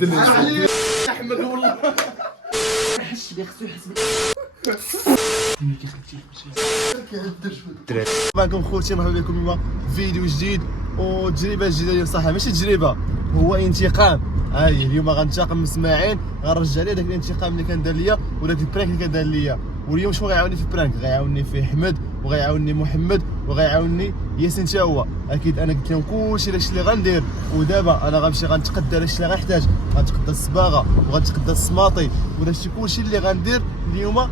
بدل احمد والله حش بيه خصو يحس معكم خوتي، مرحبا بكم اليوم فيديو جديد وتجربه جديده ديال صح ماشي تجربه، هو انتقام. هاي اليوم غنتقم من اسماعيل، غنرجع ليه داك الانتقام اللي كان دار ليا وداك البرانك اللي كان دار ليا. واليوم شنو غيعاوني في البرانك؟ غيعاوني فيه احمد وغيعاوني محمد وغيعاوني ياسين حتى هو. اكيد انا قلت لهم كلشي داكشي اللي غندير، ودابا انا غنمشي غنتقدى داكشي اللي غنحتاج، غنتقدى الصباغه وغنتقدى السماطي وداكشي كلشي اللي غندير اليوم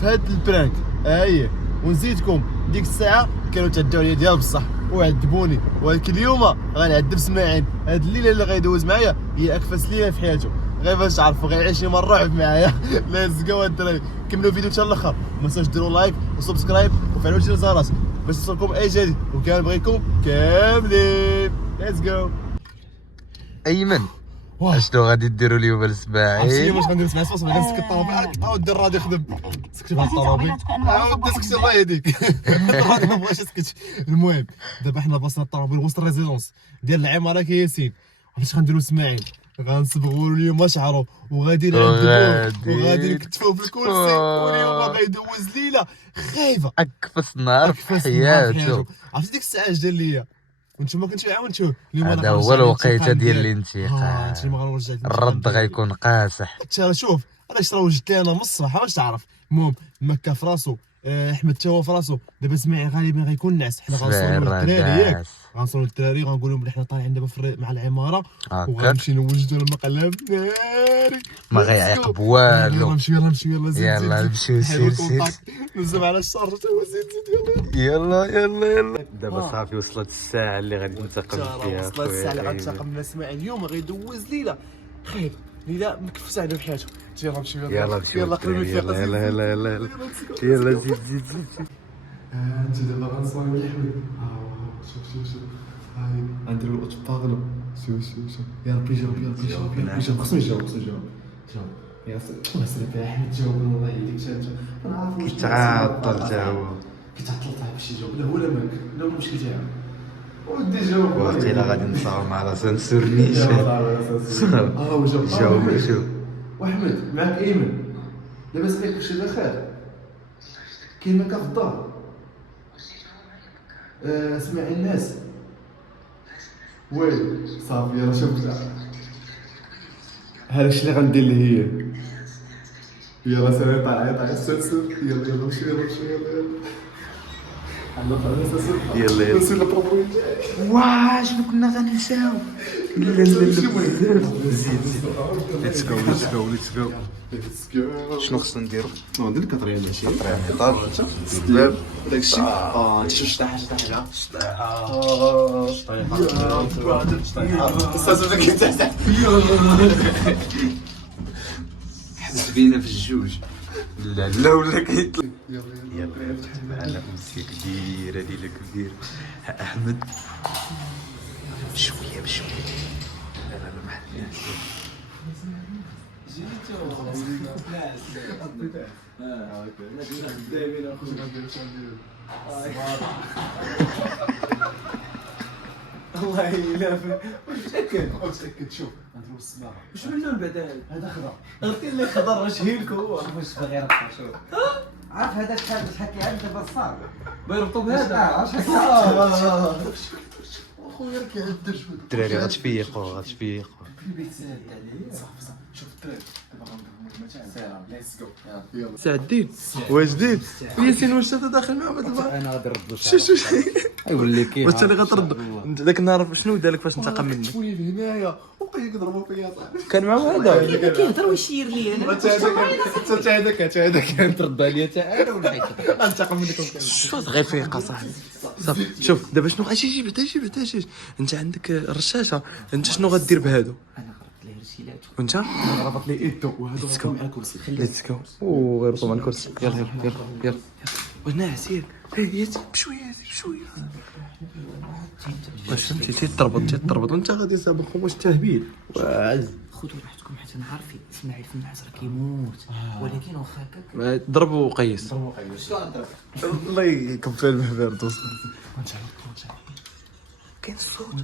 في هاد البرانك. اييه ونزيدكم ديك الساعه كانوا تعداو عليا ديال بصح وعذبوني، ولكن اليوم غنعذب اسماعيل. هاد الليله اللي غيدوز معايا هي اكفس ليله في حياته، غير باش تعرفوا غيعيش يوم الرعب معايا. ليتس جو الدراري، كملوا الفيديو حتى الاخر، ما تنساوش ديروا لايك وسبسكرايب وفعلوا جرس الجرس باش يوصلكم اي جديد، وكنبغيكم كاملين. ليتس جو. ايمن اشنو غادي ديروا اليوم عرفتي لاسماعيل؟ واش غندير اسمع صوص غنسكت الطرابيق. عاود الراديو يخدم، سكتي بهاد الطرابيق، عاود سكتي الله يهديك. الراديو ما بغاش يسكت. المهم دابا حنا باصين الطرابيق وسط الريزيدونس ديال العماره كياسين. عرفتي كنديروا اسماعيل؟ غنصبغوا اليوم شعرو وغادي نعذبوه وغادي نكتفوه بالكرسي، واليوم غيدوز ليله خايبه اكفس نهار في حياته. عرفتي ديك الساعه اش دار ليا وانتم كنتو عاونتوه. هذا هو الوقيته ديال الانتقام، انت ما غنرجع الرد غيكون قاصح. ترى شوف علاش راه وجدت لي انا من الصباح باش تعرف. المهم مكه في راسو، احمد تا هو في راسو. دابا اسماعيل غالبا غيكون نعس. حنا غنصونوا الدراري ياك، غنصونوا الدراري غنقول لهم بلي حنا طالعين دابا مع العماره وغنمشي نوجدوا المقلب ناري. ما غيعيق بوالو. يلا نمشي يلا نمشي يلا زيد يلا نمشيو سير سير. نزم على الشارج تا هو زيد يلا يلا يلا. دابا صافي وصلت الساعه اللي غادي ننتقم فيها. وصلت الساعه اللي غنتقم من اسماعيل. اليوم غيدوز ليله خايب، ليله مكفسه على بحياته. يلا نمشيو يلا نمشيو يلا قريب الفيق. يلا يلا يلا يلا يلا زيد زيد زيد. انت دابا غنصاوي احمد. شوف هاي غنديرو الاطباغلو. شوف يا ربي جاوب يا ربي جاوب خصو يجاوب يا سلام يا احمد جاوب الله يهديك. كيتعطل تا هو، كيتعطل طيب باش يجاوب. لا هو لا ماك لا المشكل تاعو ودي جاوب. واقيلا غادي نصاوب مع لا سنسور نيشان. جاوب شوف. واحمد معاك ايمن لاباس بك كلشي بخير؟ كاين مكا في الدار؟ اسمعي الناس وي صافي يلا شوف هذا الشيء اللي غندير ليه هي. يلا سير طالع السلسل. يلا مشي يلا يلا يلا نسير البروبوي. واش شنو كنا غننساو؟ لا لا لا زيد ليتس جو ليتس جو ليتس جو. شنو خصنا نديرو؟ ندير الكطريه ماشي طاب الباب داكشي. انت شوف شتا حاجه حس بينا في الجوج. لا لا ولا كيطلع. يلا فتحت معنا امسيه كبيره ليله كبيره. احمد بشويه لا لا ما حدش الله يلافه. متاكد شوف غنديرو الصباغه. شنو اللون بعدا هذا خضر. غير اللي خضر راه شهيلك هو واش صغير شوف عارف هذاك الحال باش هكا يعد بصار بيربطوا بهذا عرفت هكا خويا كيعدر شويه. الدراري غتفيقوا في بيت سهل عليه صافي شوف الدراري دابا غنضربو المتاع. سير ليتس جو يلا سعدين واجدين. ياسين واش انت داخل معهم هذا البار؟ انا غادي نردو شوف يولي كي واش انت اللي غترد؟ انت ذاك النهار شنو دارك فاش انتقم مني؟ شويه هنايا وبقى يضربوا فيا صاحبي. كان معهم هذا كيهضر ويشير لي انا هذاك كان ترد عليا حتى انا ولا غنتقم منكم. شو غير فيقه صاحبي. صافي شوف دابا شنو اجي جيب انت عندك الرشاشه. انت شنو غدير بهادو؟ انا غربت ليه رسيلات وانت ربط لي ايدو وهذا ربطو مع الكرسي. ليتس جو. وغير مع الكرسي. يلا واش ناعس ياك؟ ياسين بشويه واش فهمتي؟ تيتربط وانت غادي سابقهم. واش تهبيل واعز. خذوا راحتكم حتى انا عارفين اسماعيل في النعاس راه كيموت ولكن واخا هكاك ضرب وقيس. الله يكون في المهبر توصل. كاين الصوت.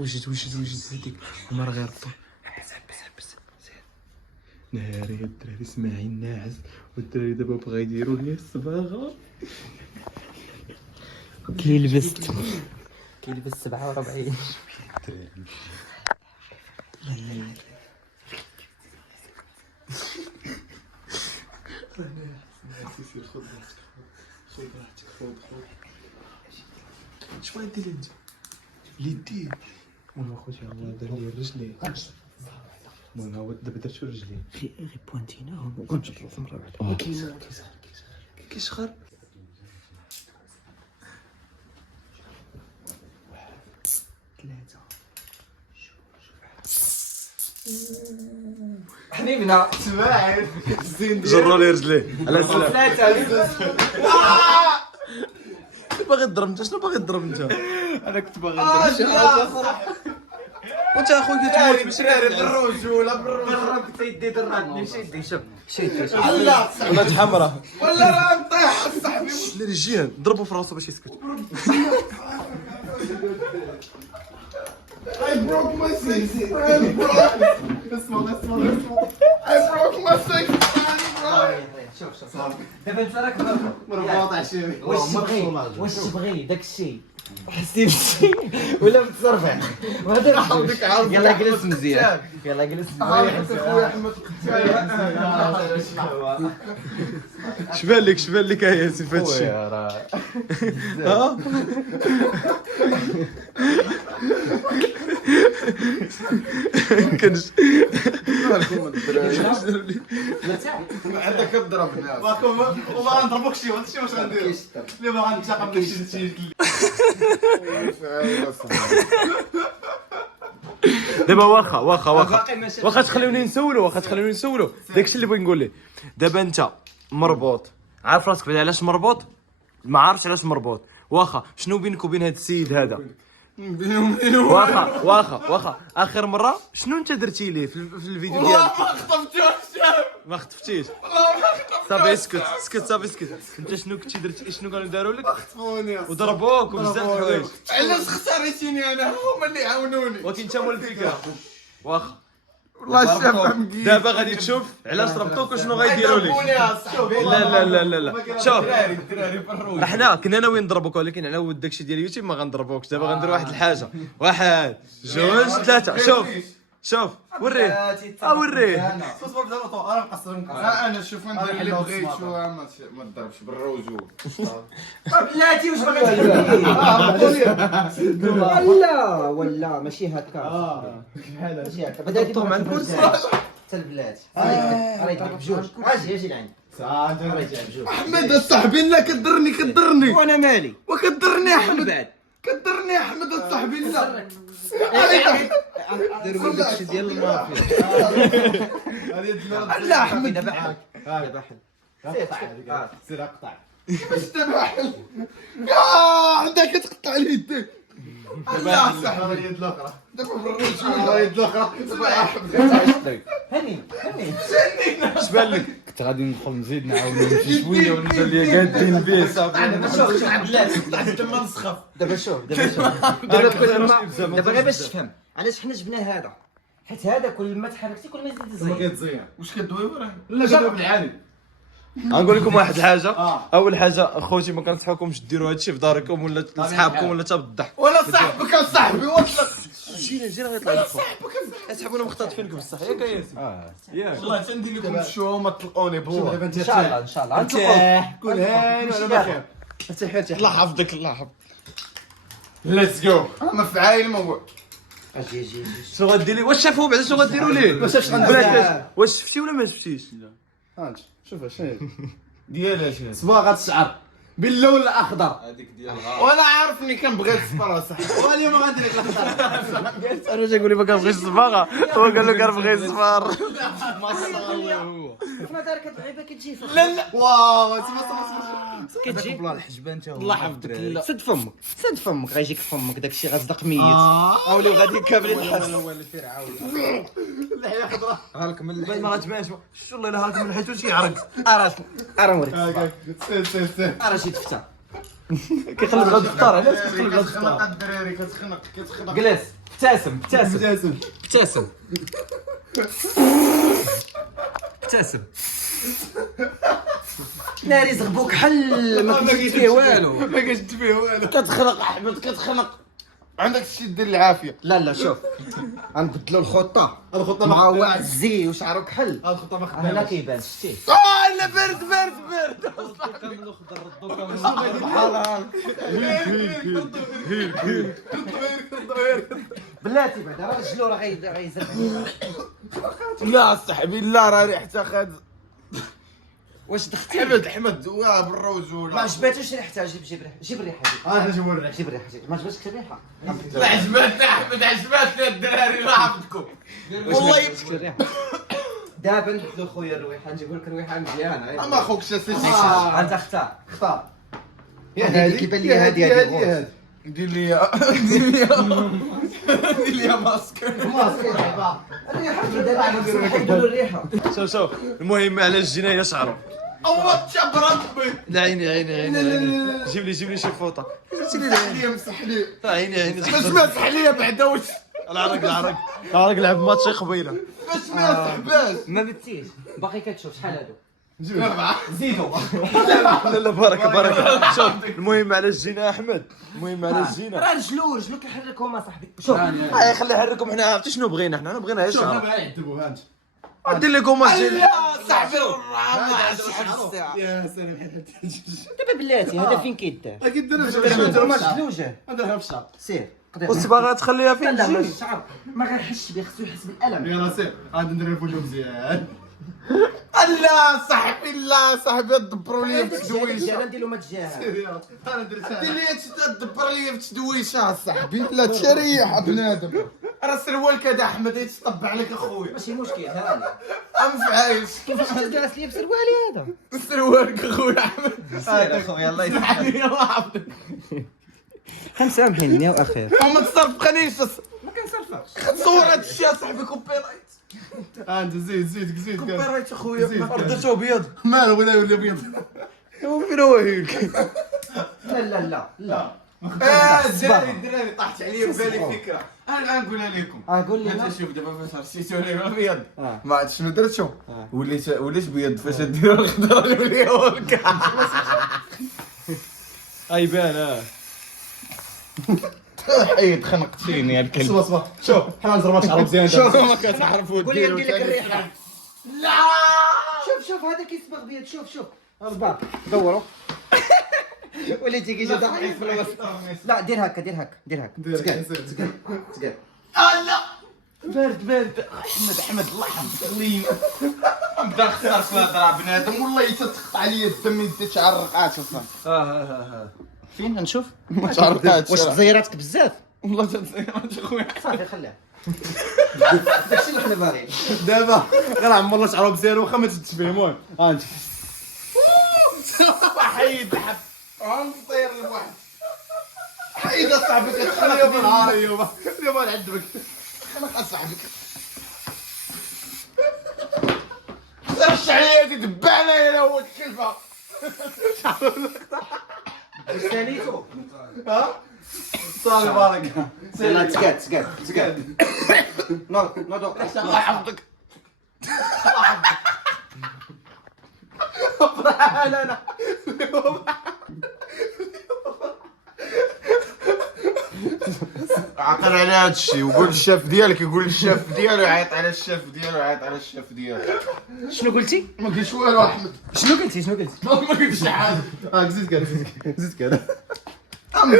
وجد هذيك هما راه غيربطوا. حبس نهاري الدراري سماعين ناعس والدراري دابا بغا يديروا لي الصباغه. كيلبس 47. اش بغيت دير انت؟ اليدين والله خوتي هو دار لي الرجلين. المهم هو دابا درت الرجلين غير بوانتينا ونجبرو في مرة واحدة. كيشخر. حبيبنا سماعين زين جروا لي رجليه على السلام. ثلاثة. باغي تضرب انت؟ شنو باغي تضرب انت؟ انا كنت باغي نضرب شي حاجه اخرى. وانت اخويا تموت دراري بالرجوله دربت يدي دربني شدي شوف شدي لا ولات حمراء ولا راه نطيح صاحبي. لا رجال ضربوا في راسو باش يسكت. I broke my six. اسمع. I broke my six. شوف دابا انت راك مربوط عشيري. واش تبغي داك الشيء حسيت شي ولا بتصرفع وهذا عاودك عاود. يلا جلس مزيان يلا جلس مزيان. خويا احمد شبان لك يا ياسين في هادشي؟ راه ها كنش عندك تضرب الناس وما نضربوك شي واش غندير اللي ما غنتلاقى بك شي دابا واخا تخليوني نسولو داكشي اللي بغيت نقول ليه. دابا انت مربوط عارف راسك بعدا علاش مربوط؟ ما عارفش علاش مربوط. واخا شنو بينك وبين هذا السيد هذا؟ واخا اخر مره شنو انت درتي ليه في الفيديو ديالك؟ ما خطفتيش. صافي اسكت صافي اسكت. انت شنو كنتي درتي؟ شنو كانوا داروا لك؟ خطفوني وضربوك وبزاف د الحوايج. علاش اختاريتيني انا؟ هما اللي عاونوني. ولكن انت مول الفكره. واخا والله الشاب مقيد. دابا غادي تشوف علاش ضربتوك وشنو غيديروا لك. لا شوف احنا كنا ناويين نضربوك ولكن على ود داكشي ديال يوتيوب ما غنضربوكش. دابا غنديروا واحد الحاجه. 1 2 3 شوف وريه وريه. اصبر دابا انا نقصر انا شوف ندير اللي بغيت شو ما تضربش بالرجول. بلاتي واش باغي ولا ماشي هكا ماشي هكا بدات مع الكرسي حتى البلاتي راه يضرب بجوج. اجي لعندي احمد صاحبي لا كدرني وانا مالي وكدرني احمد بعد كدرني احمد صاحبي لا ديروا داكشي ديال المافيا. لا احمد دابا سير اقطع باش تبحل عندك تقطع اليدين. لا صاحبي اليد الاخرى دابا بالرجول اليد الاخرى. هني شبان لك؟ كنت غادي ندخل نزيد نعاود نمشي شويه ونبان ليا قادين به صافي. شوف بلاتي تما نسخف. دابا شوف دابا غير باش تفهم علاش حنا جبنا هذا. حيت هذا كل ما تحركتي كل ما يزيد يزيد. كيتزيان واش كدوي وراه لا كدوي بالعالي. غنقول لكم واحد الحاجه. اول حاجه خوتي ما كنصحوكمش ديروا هادشي في داركم ولا لصحابكم ولا حتى بالضحك. وانا صاحبك صاحبي واطلق جينا غيطلع لكم صاحبنا مختطفينك بصح ياك ياسين. ياك والله تندير لكم الشو ما تطلقوني بوا. ان شاء الله كل هاني وعلى بخير. الله يحفظك الله يحفظك. ليتس جو. انا في عايل الموضوع. اجي شنو غدير ليه؟ واش شافوه بعدا شنو غديروا ليه؟ واش شفتي ولا ما شفتيش؟ هانت شوف شنو ديال اش صباغه الشعر باللون الاخضر هذيك ديال وانا عارفني كنبغي الصباغه اصاحبي واليوم ما غندير لك الاخضر. انا جا يقول لي ما كنبغيش الصباغه هو قال له كنبغي الصفار. ما دارك هاد اللعيبه كتجي لا واو كتجي والله الحجبه انت الله يحفظك. سد فمك غيجيك فمك داكشي غاصدق ميت اولي غادي كاملين الحس. هو اللي فرعون اللحيه خضراء هالك من ما غاتبانش شو والله الا هاك من حيت شي عرق. ارا نوريك سير ارا شي تفتا كيخلي بغا الفطار، علاش كيخلي بغا كتخنق الفطار؟ الدراري كتخنق جلس، ابتسم ابتسم ابتسم ابتسم ابتسم. ناري زغبوك حل ما كاينش فيه والو. ما كاينش فيه والو. كتخنق احمد كتخنق. عندك شي دير العافيه. لا شوف غنبدلوا الخطه. الخطه مع واحد زي وشعرو كحل. الخطه ما هنا خدامش. كيبان شتي. لا برد بلاتي بعدا راه رجلو راه غيزرب. لا صاحبي لا راه ريحتها خاد. واش دختي؟ احمد واه بالروز ولا ما عجباتوش ريحتها. جيب ريحه، جيب الريحه دي. نجيبو الريح. جيب الريحه دي. ما عجباتكش الريحه؟ لا عجباتنا احمد عجباتنا الدراري الله يحفظكم. والله عجباتك الريحه؟ دابا نبدلو خويا الرويحه، نجيبو لك رويحه مزيانه. ما خوك سيسي. انت اختار. يا هذه هادي كيبان لي هادي دير لي دير لي ماسك. الريحه نديرو الريحه. شوف المهم علاش جينا هي شعرو. الله تشبر ربي. لا عيني جيب لي شي فوطه. مسح لي عيني باش ما مسح لي بعدا واش العرق لعب ماتشي قبيله. باش ما مسحباش. ما بتيش باقي كتشوف شحال هادو. جيب 4 زيدو. لا بارك. شوف المهم علاش جينا احمد، المهم علاش جينا. راه رجلو كيحركهم اصاحبي. شوف خلي يحرككم. حنا عرفتي شنو بغينا؟ حنا بغينا غير شعر. يعذبوا هانت. ندير لكم صاحبي يا سلام. دابا بلاتي هذا فين كيدار؟ اكيد درنا ما شدلوجه. نديرها في الشعر. سير بس باغا تخليها فين لا تجي. الشعر ما غيحسش به، خصو يحس بالالم. يلا سير غادي ندير الفوليوم مزيان. لا صاحبي لا صاحبي دبروا لي في تدويشه. انا نديرو ما تجاهل. انا درت دير لي تدبر لي في تدويشه صاحبي. لا تريح بنادم. راه السروال كذا احمد يتطبع عليك اخويا. ماشي مشكل هاني. فعايش كيفاش تجلس لي بسروالي هذا؟ السروال اخويا احمد. سير اخويا الله يسلمك. الله يحفظك. مسامحيني يا اخي. ما تصرفقنيش. ما كنصرفكش. صور هاد الشيء اصاحبي كوبي رايت. انت زيد كوبي كان رايت اخويا. زيد. ردته ابيض. مالو ولا ابيض. فين هو هيك؟ لا الدراري طاحت عليا ببالي فكره. انا غنقولها لكم. قول لي انت شوف دابا فاش رشيتو لي ابيض. آه. ما عرفت شنو درت. شوف وليت بيض فاش ديروا الخضر يولي هو الكاع. ايبان حيد خنقتيني يا الكلب. صبا شوف حنا نزرب شعرو مزيان. شوف ما كتعرفوا قول لي ديروا ندير لك الريحه. لا شوف هذا كيصبغ بيض. شوف صباغ دوروا. وليتي كيجي ضعيف في الوسط. لا دير هكا تقال. لا بارد احمد الله يحفظك لي. نبدا نخسر في الهضره بنادم والله تتقطع عليا الدم يدي تعرقات اصلا. فين نشوف؟ ما تعرقاتش. واش تزيراتك بزاف؟ والله تزيرات اخويا. صافي خليها. داكشي اللي حنا باغيين. دابا غير عمر الله شعرو مزيان واخا ما تشدش فيه. المهم انت حيد الحب غنطير لواحد. حيد اصاحبي كتخلق بالنهار اليوم نعذبك. خلق اصاحبك. عليا هادي دبانه يا هو الكلفه. ساليتو. ها صافي بارك. لا تقاد. نوضو. الله يحفظك. انا عقل على هذا الشيء وقول الشاف ديالك يقول الشاف ديالو يعيط على الشاف ديالو. شنو قلتي؟ ما قلتش والو احمد. شنو قلتي؟ ما قلتش حاجه. زيد كذا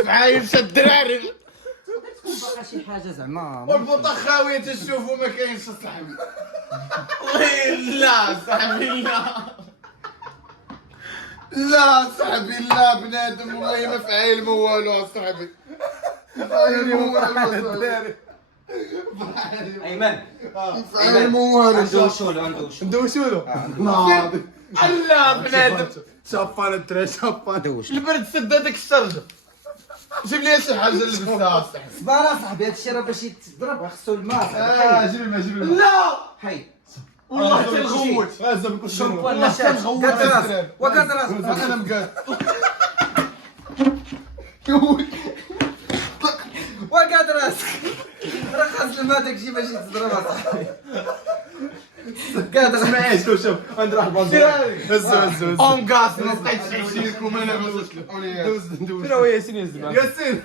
فعايش الدراري. باقا شي حاجه زعما. والبوطه خاويه تشوفوا ما كاينش صاحبي. لا صاحبي لا صاحبي لا بنادم والله ما فعايل ما والو صاحبي. ايمن فعايل ما والو. ندوشو له. لا بنادم شابان الدراري شابان. دوش. البرد سد هذاك الشرجه. جيب لي شي حاجه نلبسها صاحبي. صبر اصاحبي هذا الشيء راه باش يتضرب خصو الماء. جيب الماء. لا حيد. والله تنغوت. غازم كل شامبو ولا شاش. انا مقاد. وقعد راسك راه خاص الماء داكشي باش تضرب اصاحبي قاعد اسمعي شوف عند واحد البازوكا اون غاس ما بقيتش نعيش لكم انا دوز فين هو ياسين يهز معاك ياسين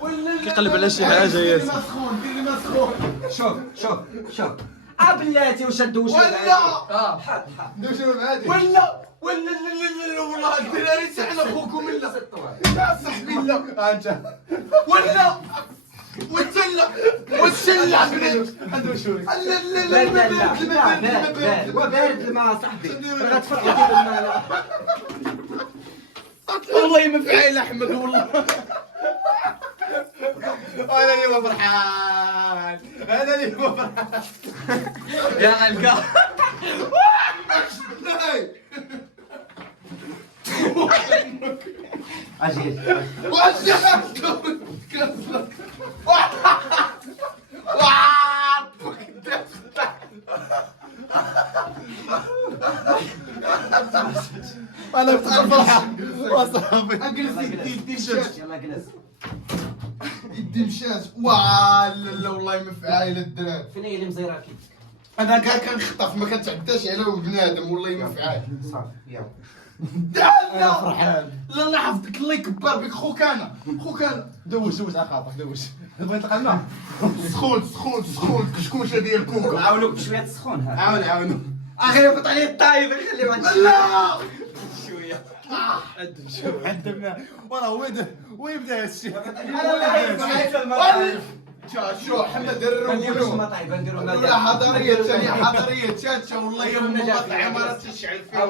ولا كيقلب على شي حاجه ياسين شوف بلاتي واش هادو ولا حاضر ندوشو مع هادي ولا والله الدراري سحنا اخوكم لا يا صاحبي لا انت ولا والسله ندوشو لا وبارد الماء صاحبي غتفرقوا بالماء والله ما فعيل احمد والله انا اللي ما فرحان انا اللي ما فرحان يا علكا اجي واش انا بتعرف وصافي اجلس يدي مشات يلا جلس يدي مشات لا والله ما فعايل الدراري فين هي اللي مزيراكي انا كاع كنخطف ما كنتعداش على بنادم والله ما فعال صافي يلا لا فرحان لا الله يحفظك الله يكبر بك خوك انا دوش على خاطرك دوش بغيت تلقى الماء سخون كشكوشه ديال الكوكا نعاونوك بشويه السخون ها عاونوا اخي يقطع عليه الطايب يخليه واحد لا شويه عندنا وراه وين بدا هادشي شو حمد ما نديروش الرولو مطايب نديرو ولا حضريه ثانيه حضريه ثالثه والله يوم مقاطع عمارة تشعل فيها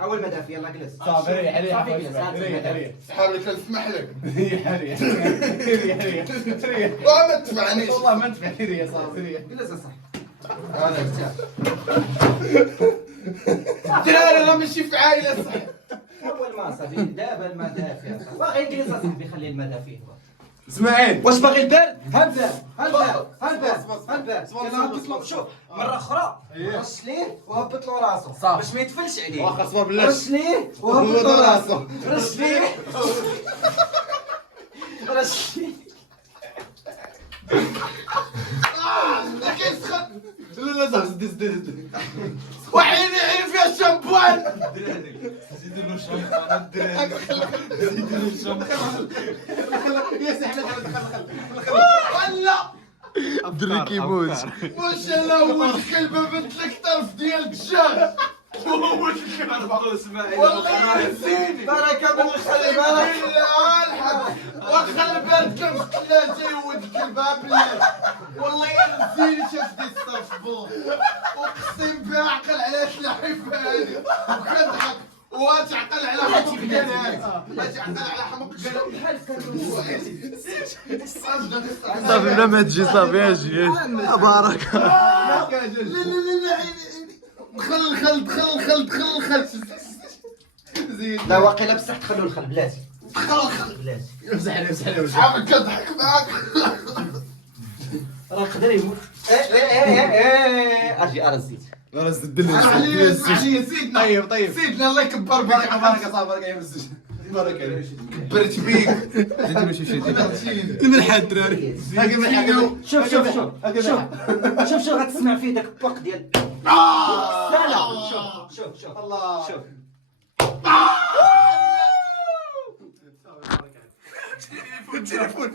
اول ما دافي يلا جلس صافي ريح صافي جلس ريح صحابي كنسمح لك ريح ما تسمعنيش والله ما نتفعني ريح صافي ريح جلس اصاحبي انا ارتاح الدراري راه ماشي في عائله صح اول ما صافي دابا الماء دافي باغي جلس اصاحبي خلي الماء دافي اسماعيل واش باغي البرد؟ هالبرد يلا هبط له شوف مره اخرى رش ليه وهبط له راسه باش ما يتفلش عليه واخا صبر بالله رش ليه وهبط له راسه رش ليه رش ليه لا كيسخن لا صافي زيد وعيني عين فيها الشامبوان زيدوا له شامبان الدراري زيدوا له شامبان يا سي ولا دري كيموت واش انا هو الكلبه بنت لك طرف ديال الدجاج هو والله يزيني بركه من الخلي بركه لا الحق واخا البرد كان في الثلاجه يود الكلبه بالله والله يزيني شاف دي الصرف بالله اقسم بالله عقل على سلاحف هذه وكنضحك وتعقل على حمق قنات تعقل على حمق صافي بلا ما تجي صافي اجي بارك خل زيد لا واقيلا بصح تخلوا الخل بلاتي بلاتي صحابك كضحك معاك راه يقدر يموت اجي ارزيت راه زد لي علي سيدنا طيب سيدنا الله يكبر بك بارك صافي بارك يا مسج بارك عليك كبرت بيك زيد له شي شي من الحد دراري شوف غتسمع فيه داك الطوق ديال لا لا شوف الله شوف التليفون